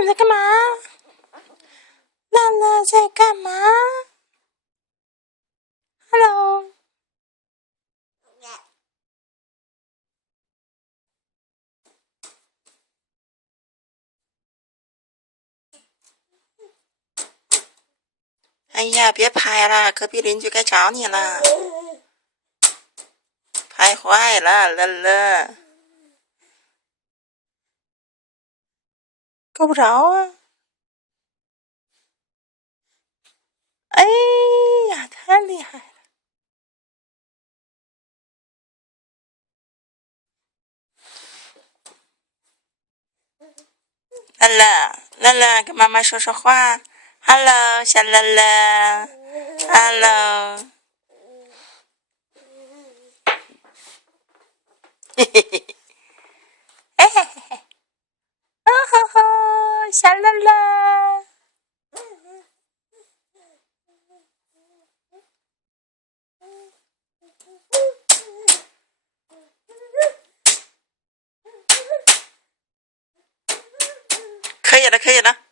你在干嘛？乐乐在干嘛 ？Hello。哎呀，别拍了，隔壁邻居该找你了。拍坏了，乐乐。够不着啊。哎呀，太厉害了。乐乐，乐乐，跟妈妈说说话。Hello， 小乐乐。Hello。嘿嘿嘿。嘿嘿嘿嘿。哦吼吼，小乐乐。可以了，可以了。